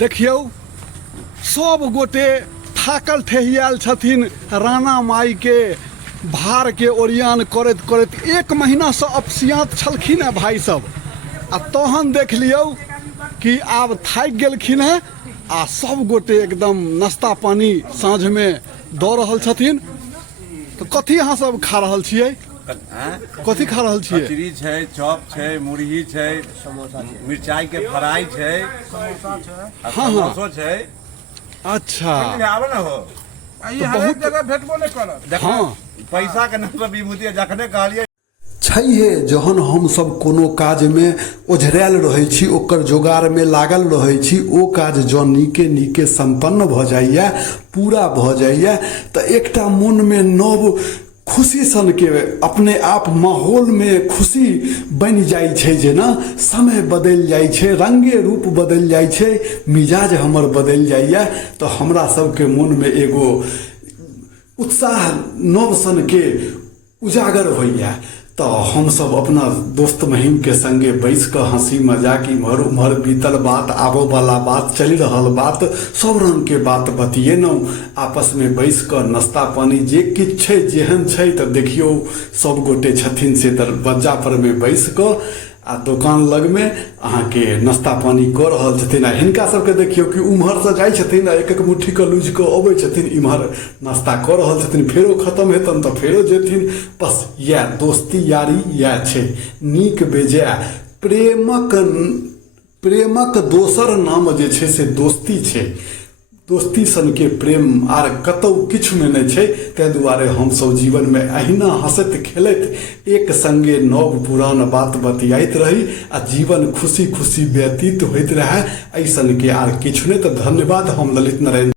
देखियौ सब गोटे थाकल ठेहियाल छथिन राणा माई के भार के ओरियान करैत करैत 1 महीना से अपसियात छलखिन है भाई सब। आ तहन देख लियौ कि आब थाकि गेलखिन है आ सब गोटे एकदम नाश्ता पानी साँझ में दऽ रहल छथिन। तो कथी अहाँ सब खा रहल छियै? कथी खा रहल छियै? कचरी छै, चॉप छै, मुरही छै, मिरचाई के फ्राई छै, समोसा छै। अच्छा आबे न हो ये हर जगह भेटबो नहीं करत। हाँ पैसा के नाम पर विभूति जखने कहलिए छैहे। जहन हम सब कोनो काज में ओझरायल रहै छी, ओकर जोगाड़ में लागल रहै छी, ओ काज जँ नीके नीके संपन्न भऽ जाइए, पूरा भऽ जाइए, तऽ एकटा मन में नव खुशी सन के अपने आप माहौल में खुशी बन जाई छै। जेना समय बदल जाई छै, रंगे रूप बदल जाई छै, मिजाज हमर बदल जाइए, तो हमरा सबके मन में एगो उत्साह नव सन के उजागर होइए। तो हम सब अपना दोस्त महिम के संगे बैस कर हंसी मजाक इम्हर उम्हर बीतल बात, आबो वाला बात, चल रहल बात, सब रंग के बात बतिएनौ आपस में बैस कर। नाश्ता पानी जे किछ छै जेहन छै तऽ देखियौ सब गोटे छथिन से दरबज्जा पर में बैस कर आ दुकान लग में अहाँ के नाश्ता पानी कऽ रहल छथिन। आ हिनका सबके देखियौ कि उम्हर से जाइ छथिन आ एक एक मुट्ठी के लूझ कऽ अबै छथिन, इम्हर नाश्ता कऽ रहल छथिन, फेरो खत्म हेतन तऽ फेरो जेथिन। बस इएह दोस्ती यारी इएह छै, नीक बेजाय प्रेमक दोसर नाम जे छै से दोस्ती छै। दोस्ती सन के प्रेम आर कतौ किछु में नहीं छै। ताहि दुआरे हम सब जीवन में अहिना हंसैत खेलैत एक संगे नव पुरान बात बतियाइत रही आ जीवन खुशी खुशी व्यतीत होइत रहे। ऐसन के आर किछु नहीं। तो धन्यवाद। हम ललित नारायण।